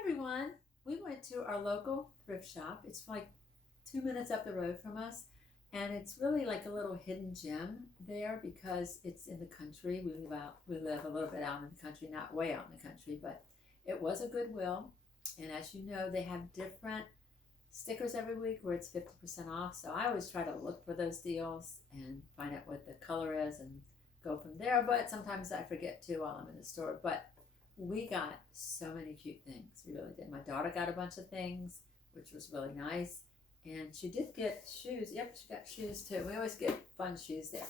everyone. We went to our local thrift shop. It's like 2 minutes up the road from us, and it's really like a little hidden gem there because it's in the country. We live a little bit out in the country, not way out in the country, but it was a Goodwill. And as you know, they have different stickers every week where it's 50% off. So I always try to look for those deals and find out what the color is and go from there. But sometimes I forget too while I'm in the store. But we got so many cute things. We really did. My daughter got a bunch of things, which was really nice. And she did get shoes. Yep, she got shoes too. We always get fun shoes there.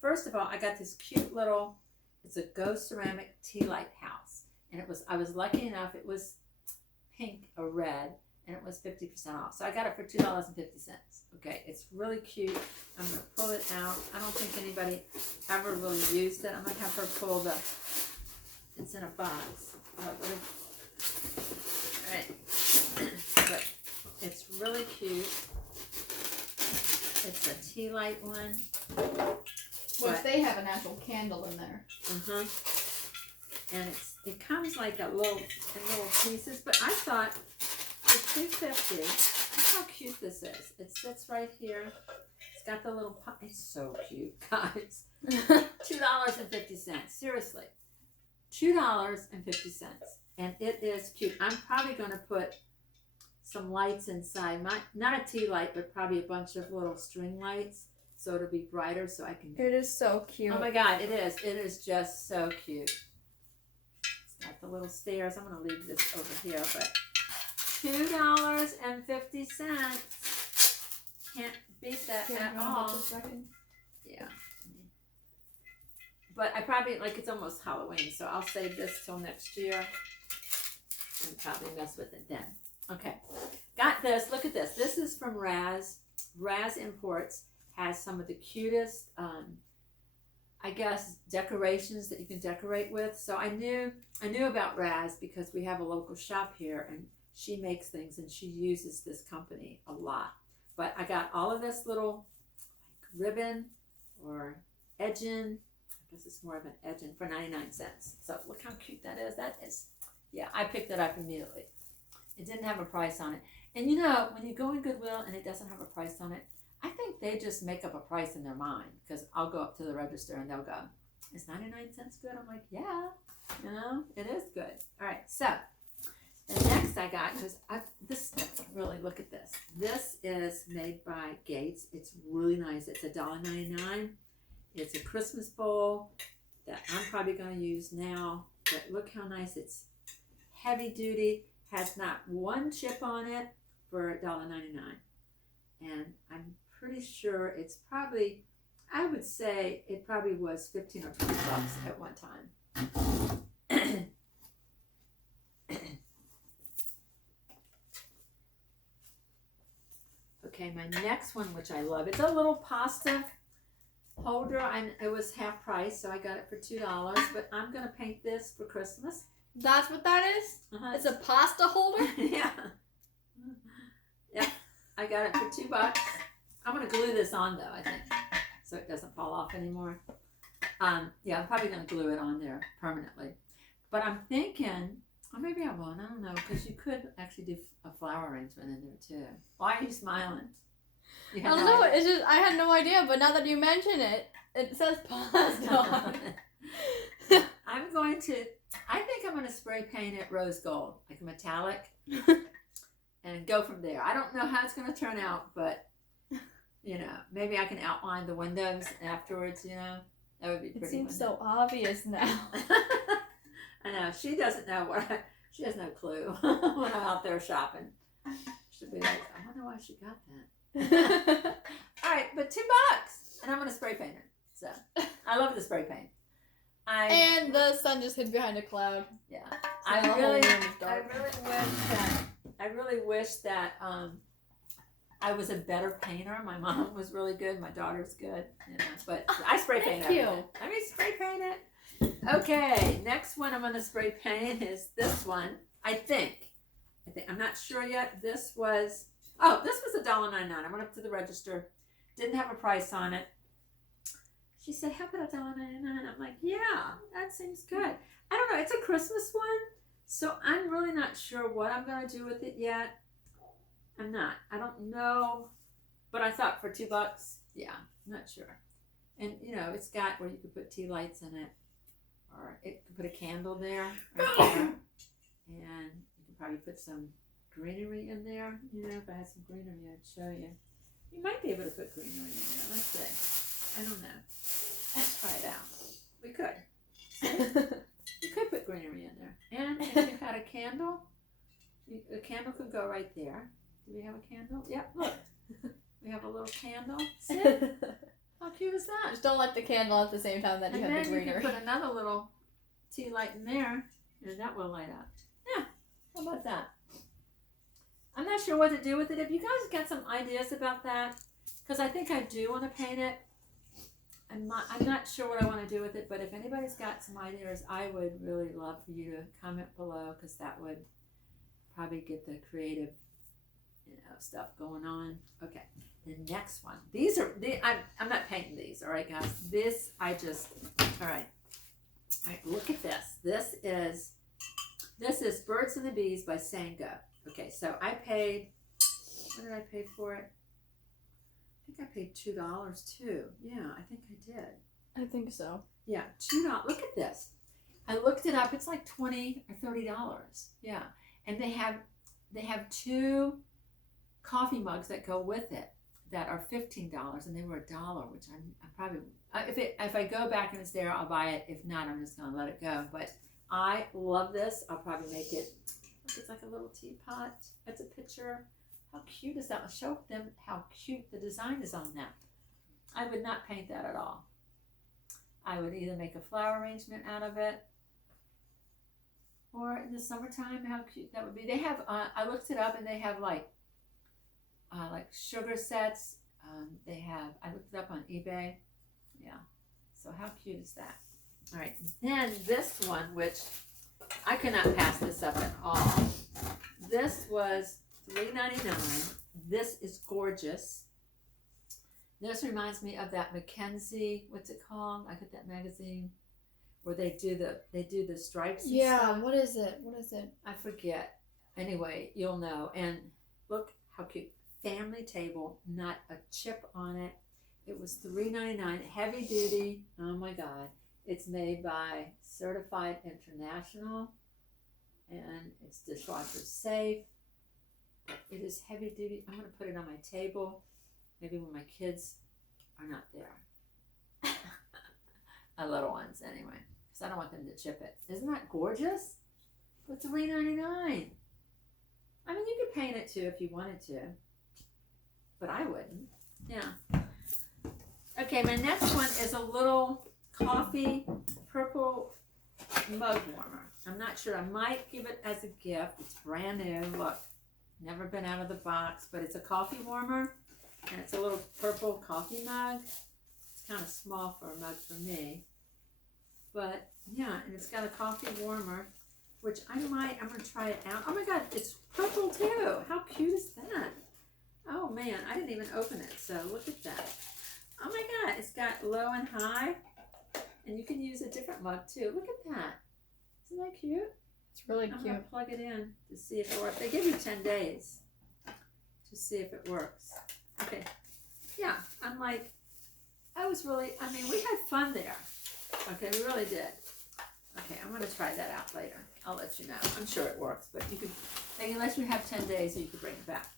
First of all, I got this cute little, it's a ghost ceramic tea light house. And I was lucky enough, it was pink or red, and it was 50% off. So I got it for $2.50. Okay, it's really cute. I'm going to pull it out. I don't think anybody ever really used it. I'm going to have her pull it's in a box. Alright. But it's really cute. It's a tea light one. Well, if they have an actual candle in there. And it comes like in little pieces, but I thought for $2.50, look how cute this is. It sits right here. It's got the little it's so cute, guys. $2.50. Seriously. $2.50. And it is cute. I'm probably going to put some lights inside. Not a tea light, but probably a bunch of little string lights so it'll be brighter so I can. It is so cute. Oh my God, it is. It is just so cute. It's got the little stairs. I'm going to leave this over here, but $2.50. Can't beat that at all. Yeah. But I probably, it's almost Halloween, so I'll save this till next year and probably mess with it then. Okay. Got this. Look at this. This is from Raz. Raz Imports has some of the cutest, I guess, decorations that you can decorate with. So I knew about Raz because we have a local shop here, and she makes things, and she uses this company a lot. But I got all of this little ribbon or edging. I guess it's more of an edging for 99 cents. So look how cute that is. That is, yeah, I picked it up immediately. It didn't have a price on it. And you know, when you go in Goodwill and it doesn't have a price on it, I think they just make up a price in their mind, because I'll go up to the register and they'll go, is 99 cents good? I'm like, yeah, you know, it is good. All right, so the next I got, because really, look at this. This is made by Gates. It's really nice. It's $1.99. It's a Christmas bowl that I'm probably going to use now. But look how nice. It's heavy duty, has not one chip on it for $1.99. And I'm pretty sure it's probably, I would say it probably was 15 or 20 bucks at one time. Okay, my next one, which I love, it's a little pasta holder. It was half price, so I got it for $2, but I'm going to paint this for Christmas. That's what that is? It's a pasta holder? Yeah. Yeah, I got it for $2. I'm going to glue this on, though, I think, so it doesn't fall off anymore. Yeah, I'm probably going to glue it on there permanently. But I'm thinking, or maybe I won't, I don't know, because you could actually do a flower arrangement in there, too. Why are you smiling? I don't know, it's just, I had no idea, but now that you mention it, it says pasta on it. I think I'm going to spray paint it rose gold, like a metallic, and go from there. I don't know how it's going to turn out, but, you know, maybe I can outline the windows afterwards, you know. That would be pretty. It seems so obvious now. I know. She doesn't know she has no clue when I'm out there shopping. She'll be like, I wonder why she got that. All right, but $2, and I'm going to spray paint it. So, I love the spray paint. And the sun just hid behind a cloud. Yeah. So I really wish that I was a better painter. My mom was really good. My daughter's good. You know, but I spray paint everything. I mean, spray paint it. Okay, next one I'm going to spray paint is this one. I think. I'm not sure yet. This was $1.99. I went up to the register. Didn't have a price on it. She said, how about $1.99? I'm like, yeah, that seems good. I don't know. It's a Christmas one. So I'm really not sure what I'm going to do with it yet. I'm not. I don't know. But I thought for $2, yeah, I'm not sure. And, you know, it's got where you could put tea lights in it. Or it could put a candle there, right there. And you could probably put some greenery in there. You know, if I had some greenery, I'd show you. You might be able to put greenery in there. Let's see. I don't know. Let's try it out. We could. See? You could put greenery in there. And if you had a candle, a candle could go right there. Do we have a candle? Yep, look. We have a little candle. See? How cute is that? Just don't light the candle at the same time that you have the greenery. And then you can put another little tea light in there, and that will light up. Yeah, how about that? I'm not sure what to do with it. If you guys got some ideas about that, because I think I do want to paint it. I'm not sure what I want to do with it, but if anybody's got some ideas, I would really love for you to comment below, because that would probably get the creative, you know, stuff going on. Okay, the next one. These are I'm not painting these. All right, guys. This I just all right. All right. Look at this. This is Birds and the Bees by Sango. Okay, so I paid. What did I pay for it? I think I paid $2 too. Yeah, I think I did. I think so. Yeah, $2. Look at this. I looked it up. It's like $20 or $30. Yeah, and they have 2 coffee mugs that go with it that are $15, and they were $1, which I'm probably if I go back and it's there, I'll buy it. If not, I'm just gonna let it go. But I love this. I'll probably make it. Look, it's like a little teapot. That's a picture. How cute is that? I'll show them how cute the design is on that. I would not paint that at all. I would either make a flower arrangement out of it, or in the summertime, how cute that would be. They have. I looked it up, and they have like sugar sets. They have. I looked it up on eBay. Yeah. So how cute is that? All right. Then this one, which I could not pass this up at all. This was $3.99. This is gorgeous. This reminds me of that Mackenzie. What's it called? I got that magazine where they do the stripes. And stuff. What is it? What is it? I forget. Anyway, you'll know. And look how cute. Family table, not a chip on it. It was $3.99, heavy duty. Oh my God. It's made by Certified International, and it's dishwasher safe. It is heavy duty. I'm going to put it on my table, maybe when my kids are not there. My little ones, anyway, because I don't want them to chip it. Isn't that gorgeous? For $3.99. I mean, you could paint it too if you wanted to, but I wouldn't. Yeah. Okay, my next one is a little coffee purple mug warmer. I'm not sure. I might give it as a gift. It's brand new. Look, never been out of the box, but it's a coffee warmer, and it's a little purple coffee mug. It's kind of small for a mug for me, but yeah, and it's got a coffee warmer, which I'm going to try it out. Oh my God, it's purple too. How cute is that? Oh man, I didn't even open it, so look at that. Oh my God, it's got low and high, and you can use a different mug too. Look at that. Isn't that cute? It's really cute. I'm going to plug it in to see if it works. They give you 10 days to see if it works. Okay. Yeah, I'm like, we had fun there. Okay, we really did. Okay, I'm going to try that out later. I'll let you know. I'm sure it works, but you can, unless you have 10 days, you can bring it back.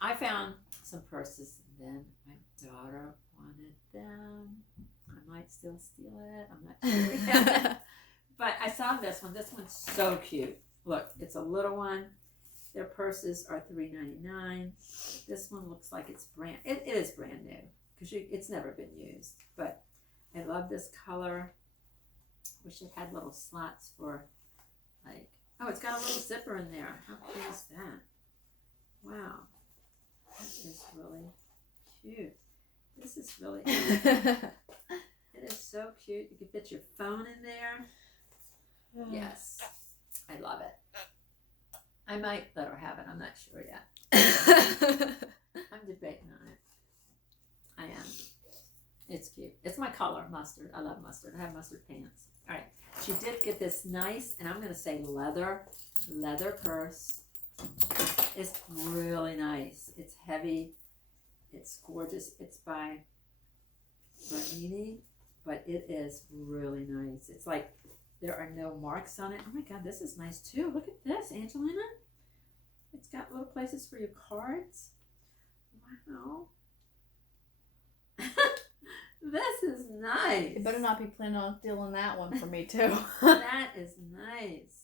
I found some purses, and then my daughter wanted them. I might still steal it. I'm not sure. But I saw this one. This one's so cute. Look, it's a little one. Their purses are $3.99. This one looks like it's it is brand new because it's never been used. But I love this color. Wish it had little slots for like, oh, it's got a little zipper in there. How cute is that? Wow. That is really cute. This is really cute. It is so cute. You can fit your phone in there. Yes. I love it. I might let her have it. I'm not sure yet. I'm debating on it. I am. It's cute. It's my color, mustard. I love mustard. I have mustard pants. All right. She did get this nice, and I'm going to say leather purse. It's really nice. It's heavy. It's gorgeous. It's by Bernini, but it is really nice. It's like there are no marks on it. Oh my God, this is nice too. Look at this, Angelina. It's got little places for your cards. Wow. This is nice. You better not be planning on stealing that one from me too. That is nice.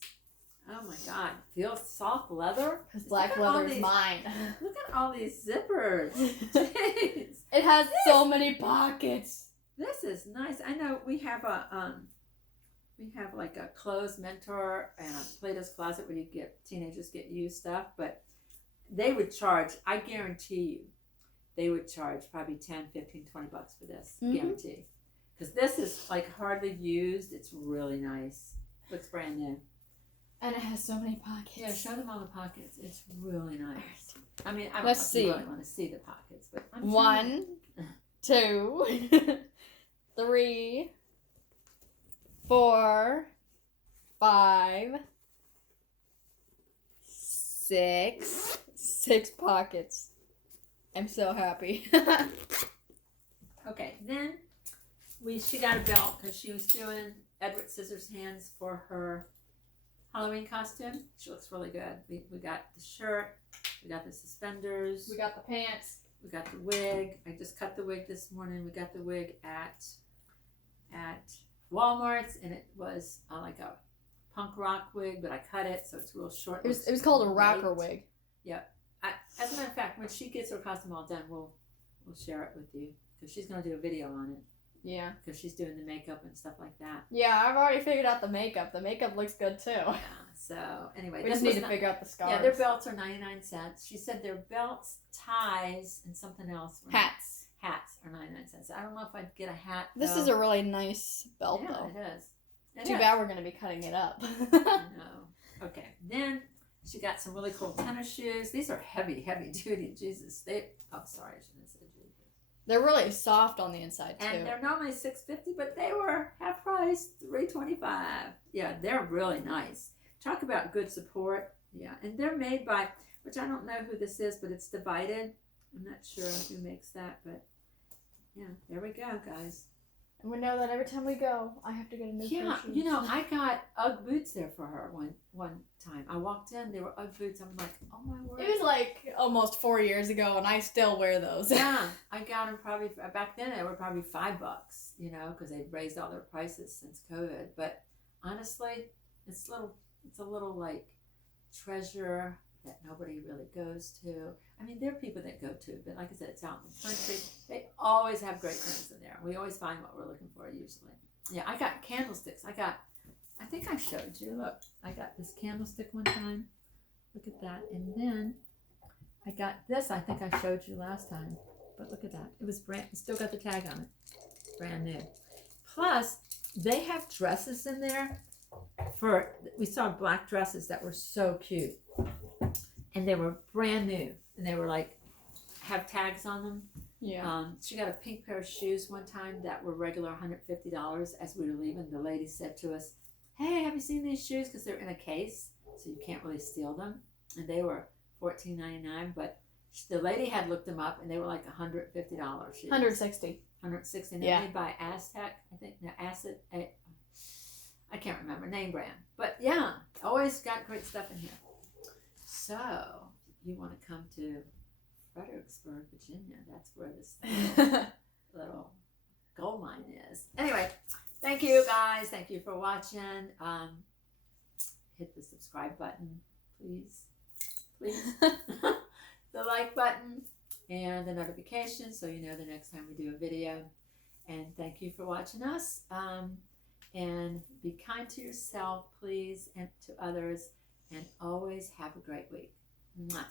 Oh my God. Feels soft leather. Because black leather is mine. Look at all these zippers. Jeez. It has so many pockets. This is nice. I know we have like a clothes mentor and a Plato's Closet where teenagers get used stuff, but they would charge, I guarantee you, they would charge probably 10, 15, 20 bucks for this. Guarantee. Because this is like hardly used. It's really nice. Looks brand new. And it has so many pockets. Yeah, show them all the pockets. It's really nice. I mean, I don't Let's know if see. you really want to see the pockets, but I'm 1, 2, 3, 4, 5, 6. 6 pockets. I'm so happy. Okay, then she got a belt because she was doing Edward Scissorhands for her Halloween costume. She looks really good. We got the shirt, we got the suspenders, We got the pants. we got the wig. I just cut the wig this morning. We got the wig at Walmart's, and it was like a punk rock wig, but I cut it so it's real short. It was called a rocker wig. Yep. As a matter of fact, when she gets her costume all done, we'll share it with you because she's going to do a video on it. Yeah. Because she's doing the makeup and stuff like that. Yeah, I've already figured out the makeup. The makeup looks good too. Yeah. So anyway, We just need to figure out the scarves. Yeah, their belts are 99 cents. She said their belts, ties, and something else. Hats. Hats are 99 cents. I don't know if I'd get a hat. This though. is a really nice belt Yeah, though. it is. Too bad we're going to be cutting it up. No. Okay. Then she got some really cool tennis shoes. These are heavy, heavy duty. Jesus. Oh, sorry. I shouldn't have said Jesus. They're really soft on the inside too. And they're normally $6.50, but they were half price, $3.25. Yeah, they're really nice. Talk about good support. Yeah, and they're made by, which I don't know who this is, but it's Divided. I'm not sure who makes that, but yeah, there we go, guys. And we know that every time we go, I have to get a new pair Yeah, of shoes. you know, I got Ugg boots there for her one time. I walked in, they were Ugg boots. I'm like, oh my word. It was like almost 4 years ago, and I still wear those. Yeah, I got them probably, back then they were probably $5, you know, because they'd raised all their prices since COVID. But honestly, it's a little like treasure that nobody really goes to. I mean, there are people that go to, but like I said, it's out in the country. They always have great things in there. We always find what we're looking for usually. Yeah, I got candlesticks. I think I showed you. Look, I got this candlestick one time. Look at that. And then I got this. I think I showed you last time. But look at that. It was brand. It still got the tag on it. Brand new. Plus, they have dresses in there. We saw black dresses that were so cute. And they were brand new. And they were like, have tags on them. Yeah. She got a pink pair of shoes one time that were regular $150. As we were leaving, the lady said to us, hey, have you seen these shoes? Because they're in a case, so you can't really steal them. And they were $14.99, but the lady had looked them up, and they were like $150 shoes. 160. 160. And they're made by Aztec, I think. No, I can't remember, name brand. But yeah, always got great stuff in here. So, you want to come to Fredericksburg, Virginia. That's where this little gold mine is. Anyway, thank you guys. Thank you for watching. Hit the subscribe button, please. Please. The like button and the notification so you know the next time we do a video. And thank you for watching us. And be kind to yourself, please, and to others. And always have a great week. Mwah.